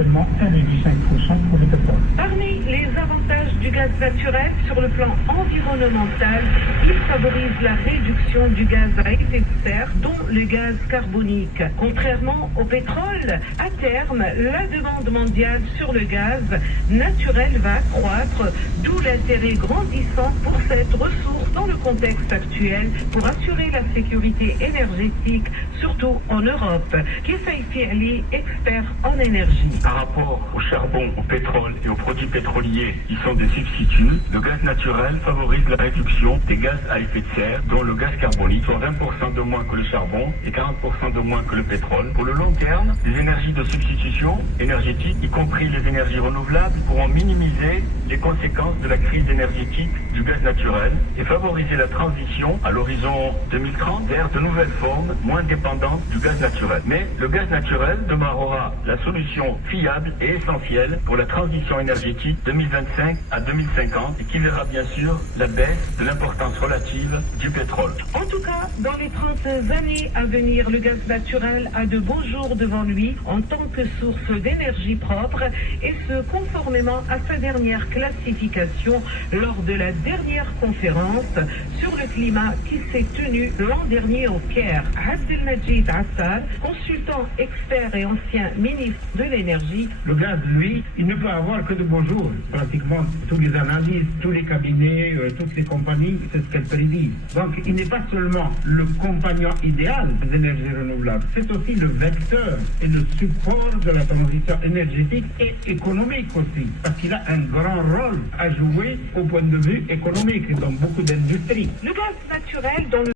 seulement 1,5% pour le pétrole. Parmi les avantages du gaz naturel sur le plan environnemental, il favorise la réduction du gaz à effet de serre, dont le gaz carbonique. Contrairement au pétrole, à terme, la demande mondiale sur le gaz naturel va croître, d'où l'intérêt grandissant pour cette ressource dans le contexte actuel pour assurer la sécurité énergétique, surtout en Europe. Kifay Fiali, expert en énergie. Par rapport au charbon, au pétrole et aux produits pétroliers qui sont des substituts, le gaz naturel favorise la réduction des gaz à effet de serre, dont le gaz carbonique, soit 20% de moins que le charbon et 40% de moins que le pétrole. Pour le long terme, les énergies de substitution énergétique, y compris les énergies renouvelables, pourront minimiser les conséquences de la crise énergétique du gaz naturel et favoriser la transition à l'horizon 2030 vers de nouvelles formes moins dépendantes du gaz naturel. Mais le gaz naturel demeurera la solution fiable et essentielle pour la transition énergétique 2025 à 2050 et qui verra bien sûr la baisse de l'importance relative du pétrole. En tout cas, dans les 30 années à venir, le gaz naturel a de beaux jours devant lui en tant que source d'énergie propre et ce conformément à sa dernière classification lors de la dernière conférence sur le climat qui s'est tenue l'an dernier au Caire. Abdelmajid Assad, consultant expert et ancien ministre de l'énergie. Le gaz, lui, il ne peut avoir que de beaux jours. Pratiquement tous les analystes, tous les cabinets, toutes les compagnies, c'est ce qu'elles prédisent. Donc il n'est pas seulement le compagnon idéal des énergies renouvelables, c'est aussi le vecteur et le support de la transition énergétique et économique aussi. Parce qu'il a un grand rôle à jouer au point de vue économique dans beaucoup d'industries. Le gaz naturel, dont le